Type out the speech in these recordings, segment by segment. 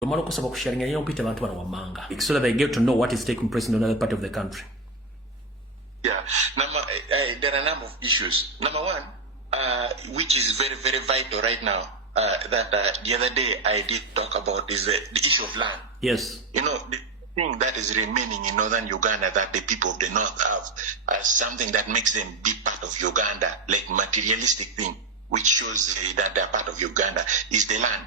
so that they get to know what is taking place in another part of the country. Yeah, there are a number of issues. Number one, which is very, very vital right now, that the other day I did talk about is the issue of land. Yes. You know, the thing that is remaining in northern Uganda that the people of the north have as something that makes them be part of Uganda, like materialistic thing, which shows that they are part of Uganda, is the land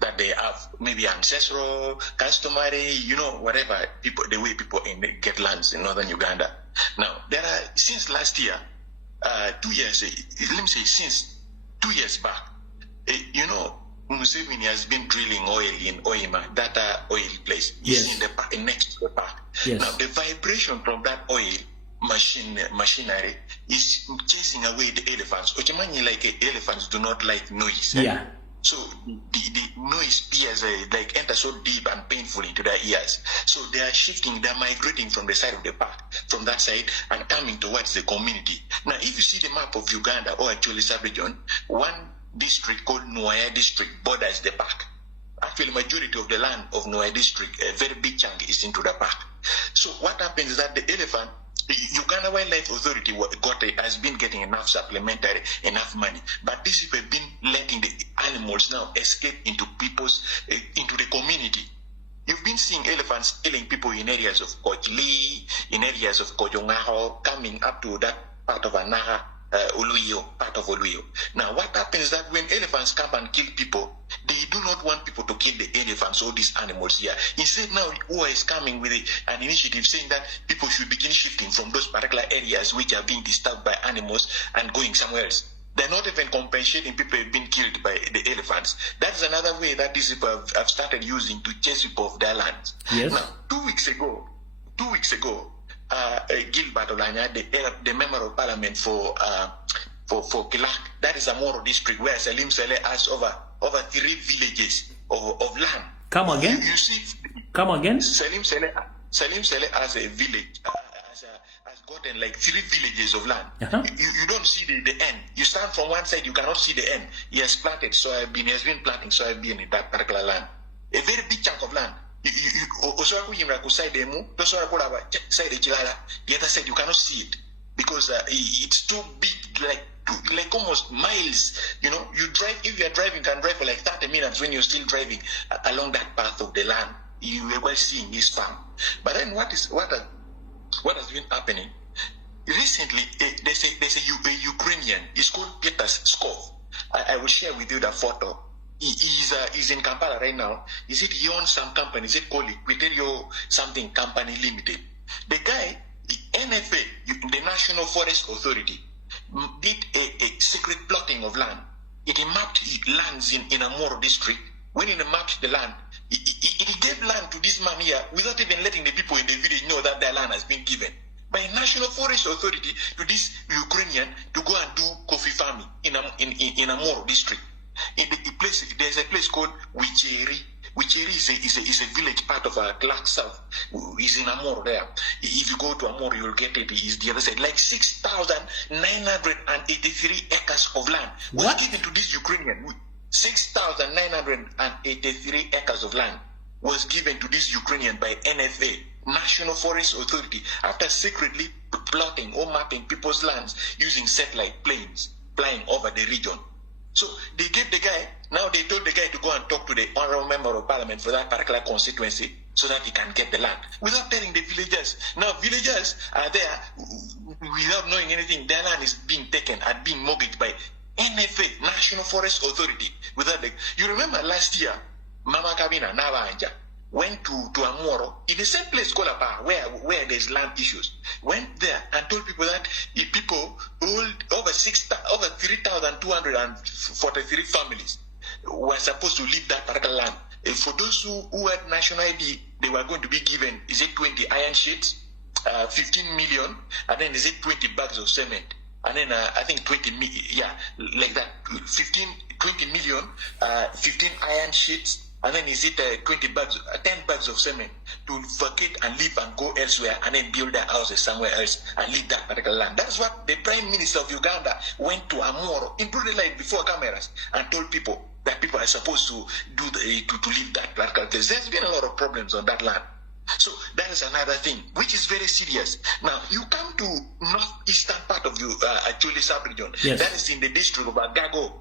that they have, maybe ancestral, customary, you know, whatever, people, the way people get lands in northern Uganda. Now, there are, since last year, 2 years, let me say since 2 years back, you know, Museveni has been drilling oil in Oima, that oil place. Yes. Is in the park, next to the park. Yes. Now, the vibration from that oil machinery is chasing away the elephants. Ochimani, like elephants do not like noise. Yeah. So the noise peers like enter so deep and painful into their ears. So they are shifting, they are migrating from the side of the park, from that side, and coming towards the community. Now, if you see the map of Uganda, or actually sub-region, one district called Nwaya district borders the park. Actually, majority of the land of Nwaya district, a very big chunk, is into the park. So what happens is that the elephant, Uganda Wildlife Authority has been getting enough supplementary, enough money, but these people have been letting the animals now escape into into the community. You've been seeing elephants killing people in areas of Kojli, in areas of Kojongaho, coming up to that part of Anaha, part of Oluyo. Now, what happens is that when elephants come and kill people, they do not want people to kill the elephants or these animals here. Instead, now UA is coming with an initiative saying that people should begin shifting from those particular areas which are being disturbed by animals and going somewhere else. They're not even compensating people who have been killed by the elephants. That's another way that these people have started using to chase people off their lands. Yes. Now, 2 weeks ago, Gilbert Olanya, the member of parliament for Kilak, that is a Moro district where Salim Saleh has over 3 villages of land. Come again? You see, Come again? Salim Saleh has a village, has gotten like 3 villages of land. You don't see the end. You stand from one side, you cannot see the end. He has planted soybean, he has been planting soybean in that particular land. A very big chunk of land. The other side you cannot see it because it's too big, like almost miles. You know, you drive, if you are driving, you can drive for like 30 minutes when you're still driving along that path of the land. You were seeing this farm. But then what has been happening recently? There's a Ukrainian. It's called Peter Skov. I will share with you the photo. He's in Kampala right now. He owns some company? Is it called Equatorial something company limited? The guy, the NFA, the National Forest Authority, did a secret plotting of land. It mapped lands in a Moro district. When it mapped the land, it gave land to this man here without even letting the people in the village know that their land has been given by National Forest Authority to this Ukrainian to go and do coffee farming in a Moro district. There's a place called Wicheri. Wicheri is a village part of Clark South. Is in Amor there. If you go to Amor, you'll get it. Is the other side. Like 6,983 acres of land was given to this Ukrainian. 6,983 acres of land was given to this Ukrainian by NFA, National Forest Authority, after secretly plotting or mapping people's lands using satellite planes flying over the region. So they gave the guy, now they told the guy to go and talk to the honorable member of parliament for that particular constituency so that he can get the land without telling the villagers. Now villagers are there without knowing anything. Their land is being taken and being mortgaged by NFA, National Forest Authority. You remember last year, Mama Kabina Navanja went to Amoro in the same place called Apa, where there's land issues. Went there and told people that the people over 3,243 families were supposed to leave that particular land. For those who had national ID, they were going to be given, is it 20 iron sheets, 15 million, and then is it 20 bags of cement. And then I think 20 like that, 20 million, 15 iron sheets, and then is it 10 bags of cement to vacate and leave and go elsewhere and then build their houses somewhere else and leave that particular land. That's what the Prime Minister of Uganda went to Amoro in broad daylight before cameras and told people that people are supposed to do to leave that particular place. There's been a lot of problems on that land. So that is another thing, which is very serious. Now, you come to northeastern part of the Acholi sub-region. Yes. That is in the district of Agago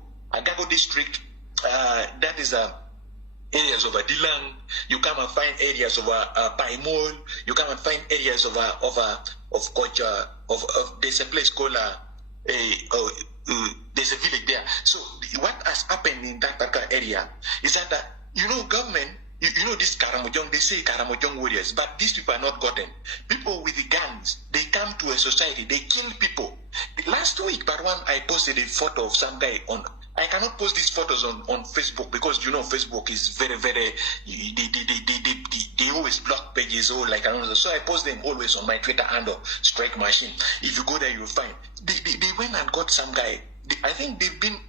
district. That is areas of Dilang. You come and find areas of Paimol. You come and find areas of Kocha. There's a place called there's a village there. So what has happened in that particular area is that government. You know this Karamojong, they say Karamojong warriors, but these people are not gotten. People with the guns, they come to a society, they kill people. Last week, but one, I posted a photo of some guy on. I cannot post these photos on Facebook because Facebook is very, very. They always block pages or like another. So I post them always on my Twitter handle, Strike Machine. If you go there, you'll find. They went and got some guy. I think they've been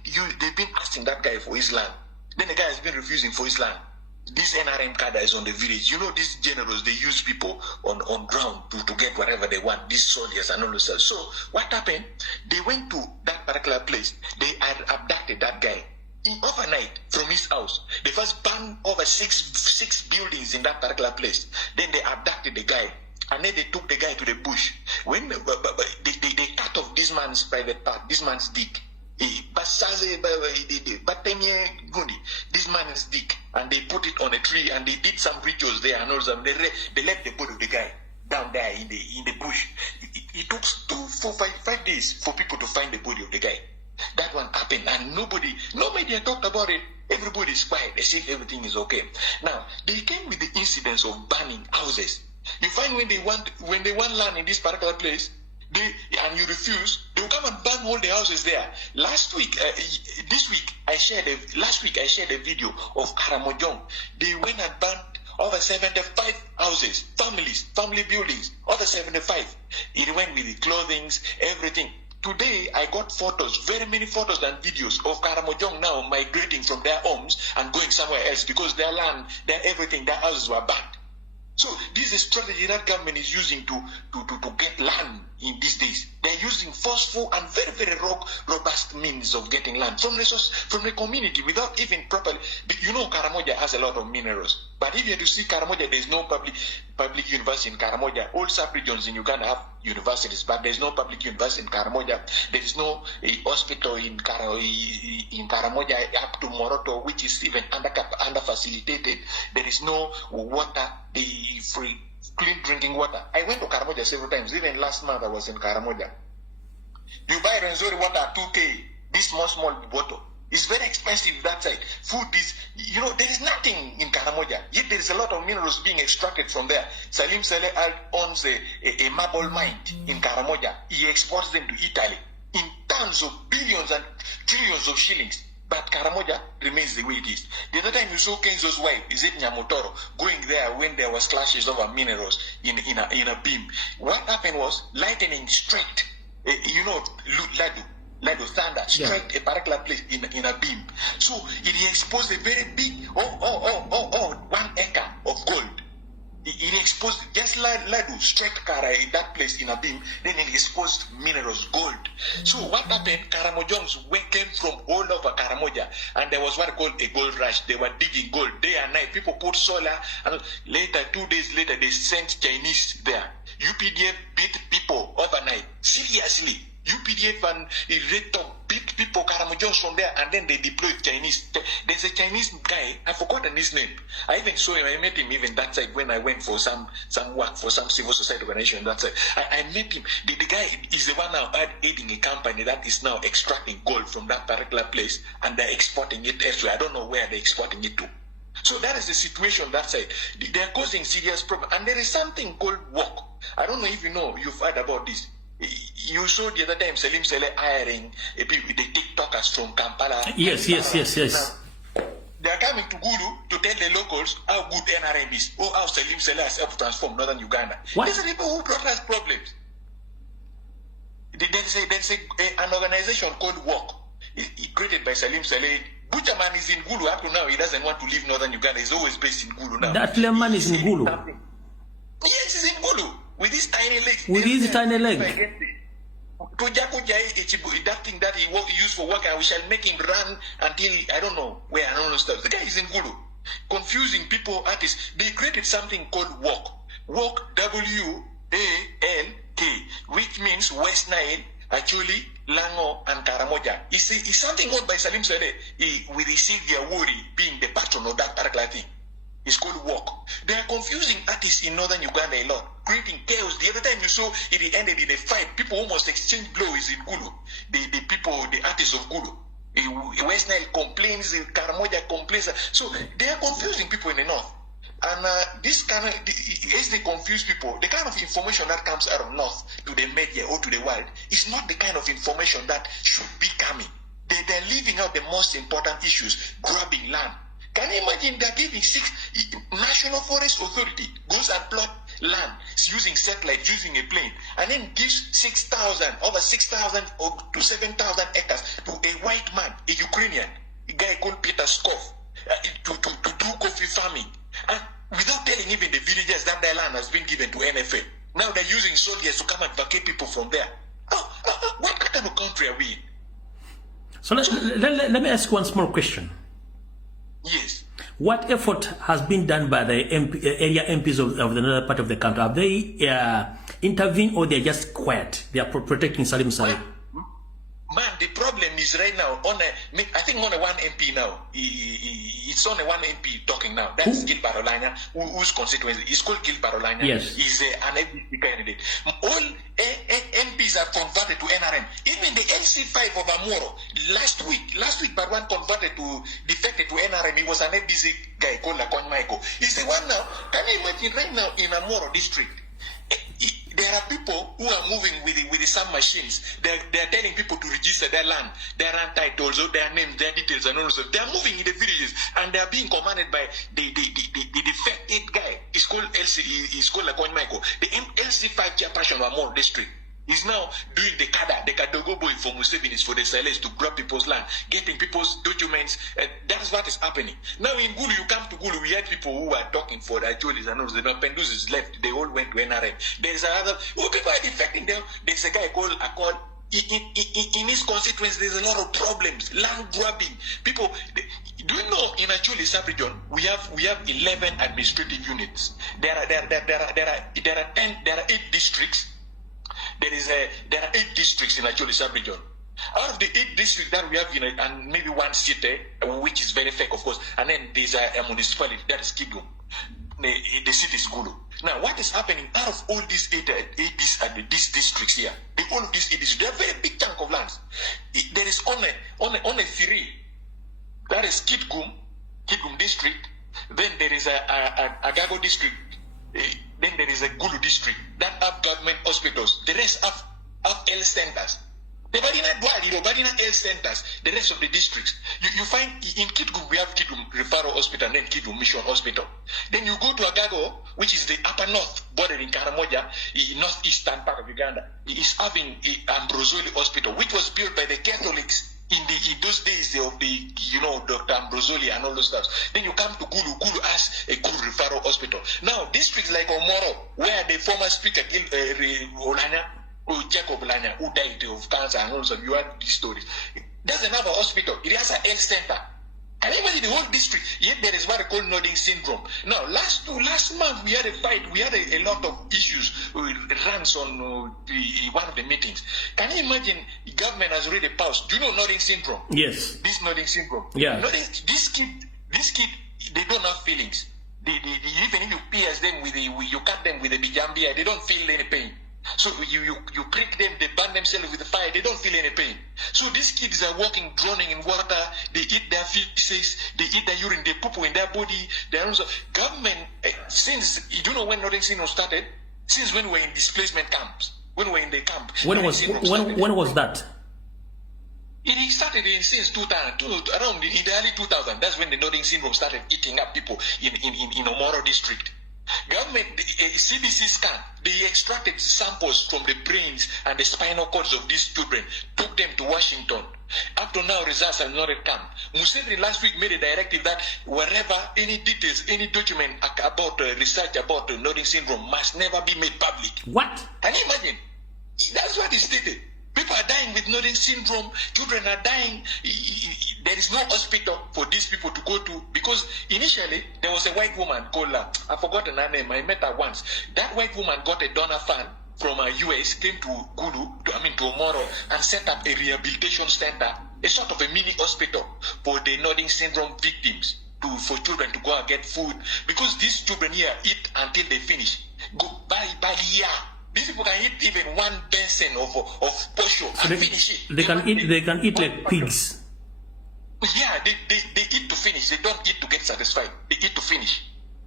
asking that guy for his land. Then the guy has been refusing for his land. This NRM cadre is on the village. These generals, they use people on ground to get whatever they want, these soldiers and all this stuff. So what happened? They went to that particular place. They had abducted that guy. Overnight from his house. They first burned over six buildings in that particular place. Then they abducted the guy. And then they took the guy to the bush. When they cut off this man's private part, this man's dick. This man's dick, and they put it on a tree, and they did some rituals there, and also they left the body of the guy down there in the bush. It took 5 days for people to find the body of the guy. That one happened, and no media talked about it. Everybody's quiet as if everything is okay. Now they came with the incidents of burning houses. You find when they want land in this particular place. And you refuse, they will come and burn all the houses there. Last week I shared a video of Karamojong. They went and burned over 75 houses, family buildings, over 75. It went with the clothing, everything. Today I got photos, very many photos and videos of Karamojong now migrating from their homes and going somewhere else because their land, their everything, their houses were burned. So this is a strategy that government is using to get land in these days. They're using forceful and very, very robust means of getting land from the community without even properly. Karamoja has a lot of minerals. But if you have to see Karamoja, there's no public university in Karamoja. All sub-regions in Uganda have universities, but there's no public university in Karamoja. There is no hospital in Karamoja up to Moroto, which is even under-facilitated. There is no water, free clean drinking water. I went to Karamoja several times. Even last month I was in Karamoja. You buy Renzori water 2K, this small bottle. It's very expensive that side. Food is, there is nothing in Karamoja. Yet there is a lot of minerals being extracted from there. Salim Saleh owns a marble mine in Karamoja. He exports them to Italy in tons of billions and trillions of shillings. But Karamoja remains the way it is. The other time you saw Kenzo's wife, is it Nyamotoro, going there when there was clashes over minerals in a beam. What happened was lightning struck, Lado thunder struck a particular place in a beam. So it exposed a very big 1 acre of gold. It exposed just Ladu struck Kara in that place in a beam, then it exposed minerals, gold. So what happened? Karamojongs came from all over Karamoja, and there was what called a gold rush. They were digging gold day and night. People put solar, and later, 2 days later, they sent Chinese there. UPDF beat people overnight. Seriously. UPDF and Erector beat people, Karamojongs from there, and then they deployed Chinese. There's a Chinese guy, I've forgotten his name. I even saw him, I met him even that side when I went for some work for some civil society organization that side. I met him. The guy is the one now aiding a company that is now extracting gold from that particular place, and they're exporting it elsewhere. I don't know where they're exporting it to. So that is the situation that side. They're causing serious problem. And there is something called work. I don't know if you've heard about this. You saw the other time Salim Saleh hiring the TikTokers from Kampala. Yes. Now, they are coming to Gulu to tell the locals how good NRM is, or how Salim Saleh has helped transform northern Uganda. What? These are people who brought us problems. There's an organization called WORK, created by Salim Saleh. Butcherman is in Gulu up to now. He doesn't want to leave northern Uganda. He's always based in Gulu now. That man is in Gulu. Yes, he's in Gulu. With his tiny legs. With his tiny leg. that thing that he used for work, and we shall make him run until I don't know where, I don't know stuff. The guy is in Gulu, confusing people, artists. They created something called WALK. WALK, W-A-L-K, which means West Nile, actually Lango and Karamoja. It's something owned by Salim Saleh. We received the award being the patron of that particular thing. It's called WALK. They are confusing artists in northern Uganda a lot, creating chaos. The other time you saw it ended in a fight. People almost exchanged blows in Gulu. The artists of Gulu. West Nile complains, Karamoja complains. So they are confusing people in the north. And as they confuse people, the kind of information that comes out of north to the media or to the world is not the kind of information that should be coming. They're leaving out the most important issues, grabbing land. Can you imagine that giving National Forest Authority goes and plot land using satellite, using a plane, and then gives over 6,000 to 7,000 acres to a white man, a Ukrainian, a guy called Peter Skov, to do coffee farming, and without telling even the villagers that their land has been given to NFA. Now they're using soldiers to come and vacate people from there. What kind of country are we in? So let me ask one small question. Yes. What effort has been done by the area MPs of the northern part of the country? Have they intervened, or they're just quiet? They are protecting Salim Saleh? Man, the problem is right now I think on a one MP now. It's on a one MP talking now. That's Gil Barolanya, whose constituency is called Gil Barolanya. Yes. He's an FDP candidate. All MPs are converted to NRM. Even the LC5 of Amoro last week, Barwan defected to NRM. He was an FDC guy called Lakon Michael. He's the one now. Can you imagine right now in Amoro district? There are people who are moving with the some machines. They're telling people to register their land, their land titles, or their names, their details, and all of that. They are moving in the villages, and they are being commanded by the defected guy. He's called Lakon Michael. The LC5 chairperson of Amor district is now doing the Kadogo boy for Museveni'S, for the Sales to grab people's land, getting people's documents. That's what is happening. Now in Gulu, you come to Gulu, we had people who are talking for the Acholis and all the Penduzis left. They all went to NRM. There's another, people are defecting them. There's a guy called Akol. In his constituency, there's a lot of problems, land grabbing. People, do you know in Acholi sub-region we have 11 administrative units. There are 8 districts. There are 8 districts in Acholi sub-region. Out of the 8 districts that we have, and maybe one city, which is very fake, of course, and then there's a municipality that is Kigum. The city is Gulu. Now, what is happening out of all these 8 districts here? All of these 8 districts, they're a very big chunk of lands. There is only 3. That is Kidgum district. Then there is a Agago district. Then there is a Gulu district that have government hospitals. The rest have health centers. The Badina health centers. The rest of the districts. You find in Kidgum we have Kidgum Referral Hospital and then Kidgum Mission Hospital. Then you go to Agago, which is the upper north border in Karamoja, northeastern part of Uganda. It is having Ambrosoli Hospital, which was built by the Catholics in those days of the Dr. Ambrosoli and all those stuff. Then you come to Gulu. Gulu has a Gulu Referral Hospital. Now districts like Omoro, where the former speaker Olanya, Jacob Olanya, who died of cancer and all that, you had these stories. Doesn't have a hospital. It has a health center. And even in the whole district, yet there is what they call nodding syndrome. Now, last month we had a fight. We had a lot of issues with rants on one of the meetings. Can you imagine the government has already paused? Do you know nodding syndrome? Yes. This nodding syndrome. Yeah. This kid, they don't have feelings. Even if you pierce them you cut them with a bijambia, they don't feel any pain. So you prick them, they burn themselves with the fire, they don't feel any pain. So these kids are walking, drowning in water, they eat their feces, they eat their urine, they poop in their body. They are also government, since, you know when nothing syndrome started? Since when we were in displacement camps, when we were in the camp. When was that? It started since 2000, around in the early 2000. That's when the nodding syndrome started eating up people in Omoro district. Government, CBC scan, they extracted samples from the brains and the spinal cords of these children, took them to Washington. Up to now, results have not come. Museveni last week made a directive that wherever any details, any document about research about nodding syndrome must never be made public. What? Can you imagine? That's what he stated. People are dying with Northern syndrome. Children are dying. There is no hospital for these people to go to because initially there was a white woman called, I've forgotten her name. I met her once. That white woman got a donor fund from US, came to Gulu, to Omoro, and set up a rehabilitation center, a sort of a mini hospital for the Northern syndrome victims, for children to go and get food. Because these children here eat until they finish. Go by year. These people can eat even one basin of posho and finish it. They can eat like pigs. Yeah, they eat to finish. They don't eat to get satisfied. They eat to finish.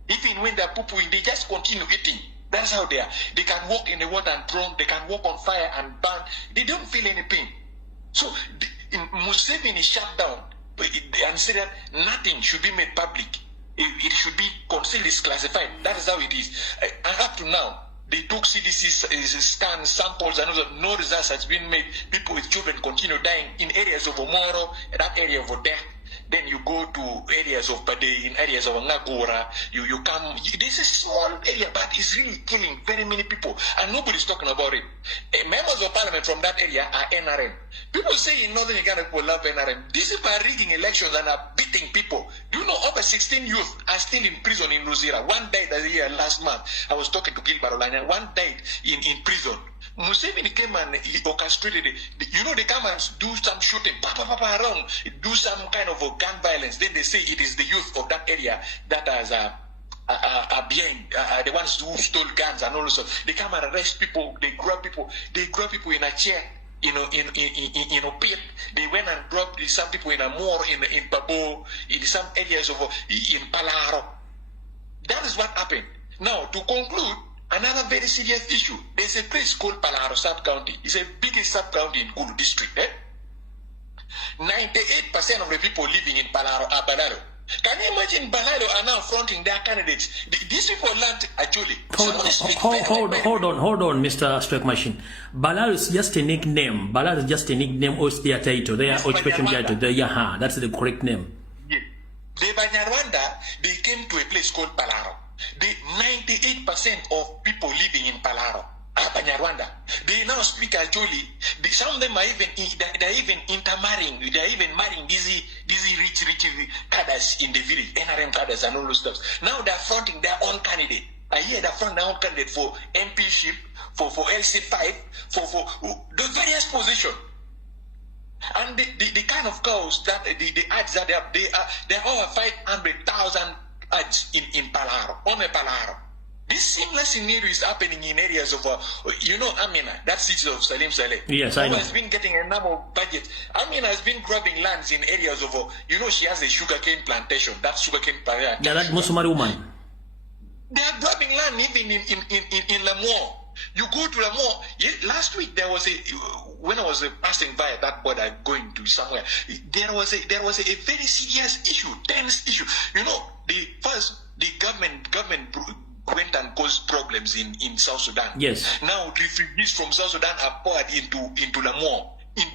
Even when they're poo-pooing, they just continue eating. That's how they are. They can walk in the water and drown. They can walk on fire and burn. They don't feel any pain. So Museveni shut down and said that nothing should be made public. It should be concealed, is classified. That is how it is. And up to now, they took CDC scans, samples, and no results has been made. People with children continue dying in areas of Omoro, that area of Odeh. Then you go to areas of Bade, in areas of Ngagora. You come. This is a small area, but it's really killing very many people, and nobody's talking about it. Members of parliament from that area are NRM. People say in Northern Uganda people love NRM. These people are rigging elections and are beating people. Do you know over 16 youth are still in prison in Luzira? One died last month. I was talking to Gilbert Olanya. One died in prison. Museveni came and he orchestrated it. They come and do some shooting, around, do some kind of gun violence. Then they say it is the youth of that area that has behind the ones who stole guns and all this stuff. They come and arrest people. They grab people in a chair. In a pit. They went and dropped some people in a moor in Babo, in some areas of in Palaro. That is what happened. Now to conclude. Another very serious issue. There's a place called Palaro sub-county. It's the biggest sub-county in Gulu district. 98% of the people living in Palaro are Balalo. Can you imagine Balalo are now fronting their candidates? These people learned actually. Hold on, Mr. Strike Machine. Balalo is just a nickname. Balalo is just a nickname or their title, their occupation title. That's the correct name. Yes. The Banyarwanda, they came to a place called Palaro. The 98% of people living in Palaro are Banyarwanda. They now speak actually. Some of them are even intermarrying. They are even marrying these rich cadres in the village, NRM cadres and all those stuff. Now they are fronting their own candidate. I hear they are fronting their own candidate for MPship, for LC5, for the various positions. And the kind of cows that the ads that they have, they are over 500,000 ads in Palaro, on a Palaro. This similar scenario is happening in areas of, Amina, that city of Salim Saleh. Yes, I know. Has been getting a number of budgets. Amina has been grabbing lands in areas of, she has a sugarcane plantation. That sugarcane plantation. Yeah, that Musumari woman. They are grabbing land even in Lamour. You go to Lamour. Last week there was when I was passing by that border going to somewhere, there was a very serious issue, tense issue. The government went and caused problems in South Sudan. Yes. Now refugees from South Sudan are poured into Lamour. In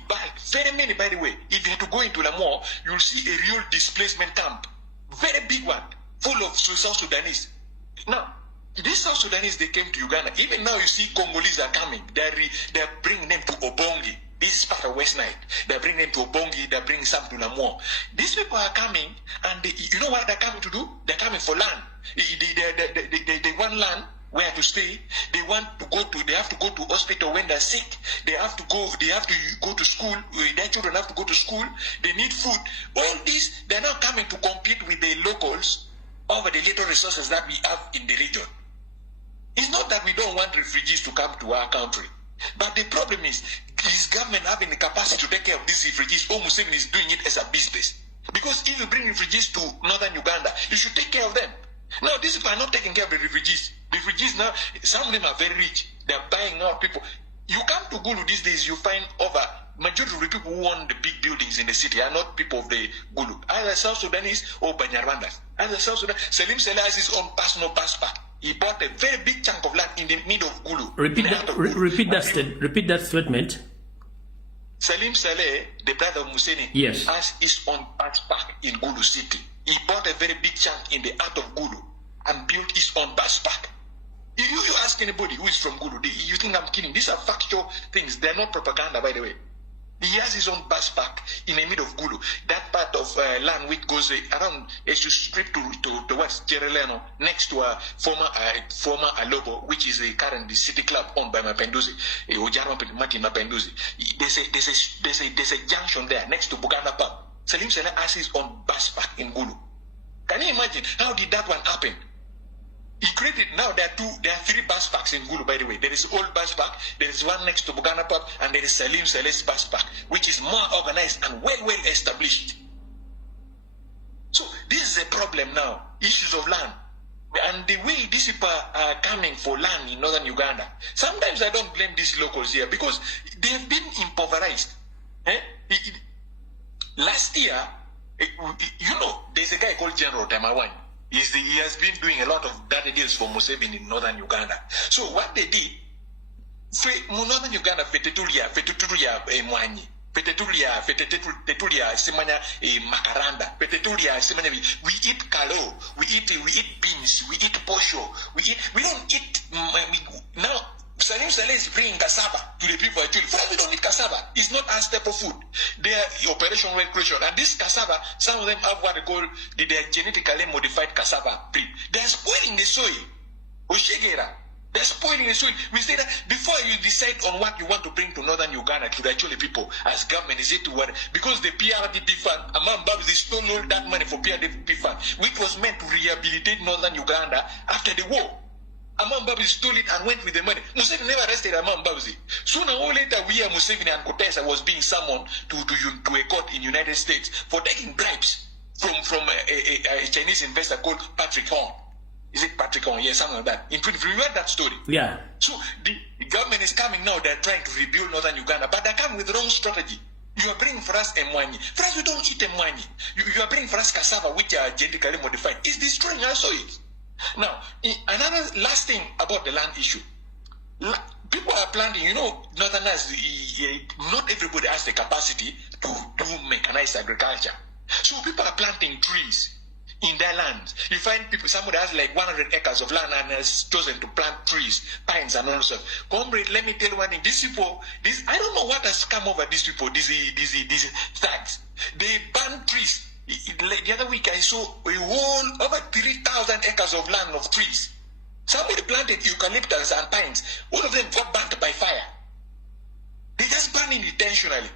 very many, by the way. If you have to go into Lamour, you'll see a real displacement camp, very big one, full of South Sudanese. Now, these South Sudanese, they came to Uganda. Even now, you see Congolese are coming. They're bringing them to Obongi. This is part of West Nile. They're bringing them to Obongi. They're bringing some to Lamour. These people are coming, and you know what they're coming to do? They're coming for land. They want land where to stay. They have to go to hospital when they're sick. They have to go to school. Their children have to go to school. They need food. All this, they're now coming to compete with the locals over the little resources that we have in the region. It's not that we don't want refugees to come to our country. But the problem is government having the capacity to take care of these refugees? Museveni is doing it as a business. Because if you bring refugees to northern Uganda, you should take care of them. Now, these people are not taking care of the refugees. The refugees now, some of them are very rich. They're buying out people. You come to Gulu these days, you find majority of the people who own the big buildings in the city are not people of the Gulu. Either South Sudanese or Banyarwandas. Either South Sudan. Salim Saleh has his own personal passport. He bought a very big chunk of land in the middle of Gulu. Repeat that statement. Salim Saleh, the brother of Museveni, yes, has his own passport in Gulu city. He bought a very big chunk in the heart of Gulu and built his own passport. You ask anybody who is from Gulu, you think I'm kidding. These are factual things. They're not propaganda, by the way. He has his own bus park in the middle of Gulu. That part of land which goes around as you strip towards Jereleno, next to a former Alobo, which is currently city club owned by Mapenduzi, Martin Mapenduzi. There's a junction there next to Buganda Pub. Salim Saleh has his own bus park in Gulu. Can you imagine how did that one happen? He created, now there are 3 bus parks in Gulu, by the way. There is old bus park, there is one next to Buganda Park, and there is Salim Saleh's bus park, which is more organized and well established. So this is a problem now, issues of land. And the way these people are coming for land in northern Uganda, sometimes I don't blame these locals here because they have been impoverished. Last year, there's a guy called General Tamawan. He has been doing a lot of dirty deals for Museveni in northern Uganda. So what they did, northern Uganda, fetetulia mwanyi, fetetulia simanya makaranda, fetetulia simanya. We eat kalo, we eat beans, we eat posho, we don't eat now. Salim Saleh is bringing cassava to the people actually. For us, we don't eat cassava. It's not our staple food. They are operation recreation. And this cassava, some of them have what they call the genetically modified cassava breed. They're spoiling the soil. Oshegera. They're spoiling the soil. We say that before you decide on what you want to bring to northern Uganda to the actually people, as government, is it to what? Because the PRDP fund, Amman Babs, they stole all that money for PRDP fund, which was meant to rehabilitate northern Uganda after the war. Amman Babs stole it and went with the money. Museveni never arrested Amman Babs. Sooner or later, we hear Museveni and Kotesa was being summoned to a court in the United States for taking bribes from a Chinese investor called Patrick Horn. Is it Patrick Horn? Yeah, something like that. You read that story. Yeah. So the government is coming now. They're trying to rebuild northern Uganda, but they're coming with the wrong strategy. You are bringing for us emwanyi. For us, we don't eat emwanyi. You are bringing for us cassava, which are genetically modified. It's destroying our soils. Now, another last thing about the land issue. People are planting, northerners, not everybody has the capacity to do mechanized agriculture. So people are planting trees in their lands. You find people, somebody has like 100 acres of land and has chosen to plant trees, pines and all stuff. Comrade, let me tell you one thing. These people, I don't know what has come over these people, these thugs. They burn trees. The other week I saw a whole over 3,000 acres of land of trees. Somebody planted eucalyptus and pines. All of them got burnt by fire. They just burn it intentionally.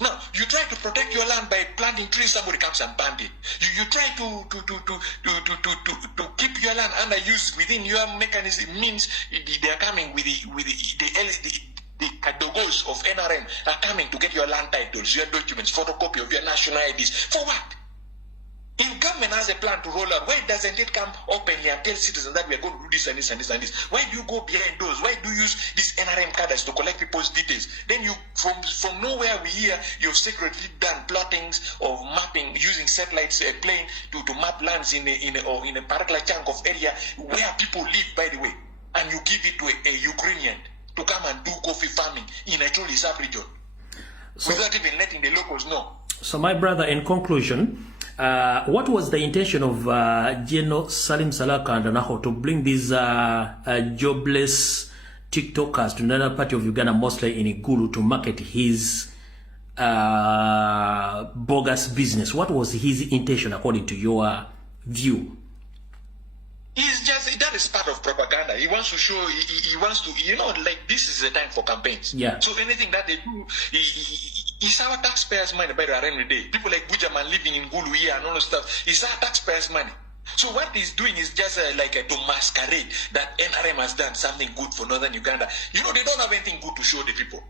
Now you try to protect your land by planting trees. Somebody comes and burns it. You try to keep your land under use within your mechanism. Means they are coming with the cadogos of NRM are coming to get your land titles, your documents, photocopy of your national IDs. For what? If government has a plan to roll out, why doesn't it come openly and tell citizens that we are going to do this and this and this and this? Why do you go behind doors? Why do you use these NRM cadres to collect people's details? Then you, from nowhere, we hear you've secretly done plottings of mapping using satellites, plane to map lands in a particular chunk of area where people live, by the way, and you give it to a Ukrainian to come and do coffee farming in a truly sub-region without even letting the locals know. So my brother, in conclusion, what was the intention of General Salim Saleh Museveni to bring these jobless TikTokers to another part of Uganda, mostly in Gulu, to market his bogus business? What was his intention according to your view? That is part of propaganda. He wants to show, he wants to, like this is the time for campaigns. Yeah. So anything that they do, it's our taxpayers' money by the end of the day. People like Bujaman living in Gulu here and all that stuff, it's our taxpayers' money. So what he's doing is just to masquerade that NRM has done something good for northern Uganda. They don't have anything good to show the people.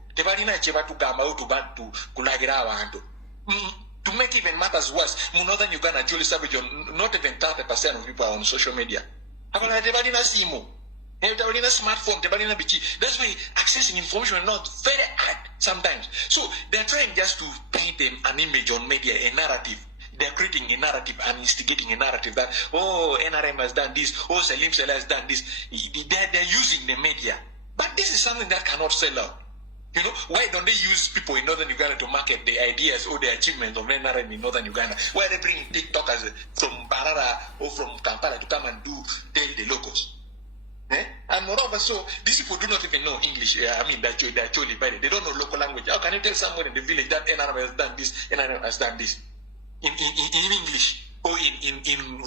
To make even matters worse, northern Uganda, Julie Savage, not even 30% of people are on social media. Smartphone, that's why accessing information is not very hard sometimes. So they're trying just to paint them an image on media, a narrative. They're creating a narrative and instigating a narrative that, NRM has done this, Salim Saleh has done this. They're using the media. But this is something that cannot sell out. Why don't they use people in northern Uganda to market the ideas or the achievements of NRM in northern Uganda? Why are they bringing TikTokers from Barara or from Kampala to come and tell the locals? And So these people do not even know English. I mean, they're actually divided. They don't know local language. How can you tell someone in the village that NRM has done this, NRM has done this in English or in